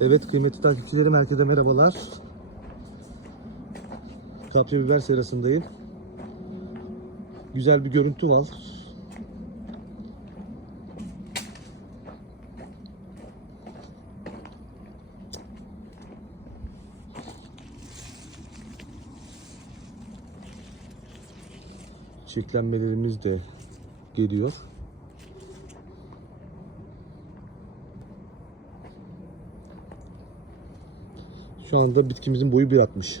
Evet kıymetli takipçilerim, herkese merhabalar. Kapya biber serasındayım. Güzel bir görüntü var. Çiftlenmelerimiz de geliyor. Şu anda bitkimizin boyu 1.60.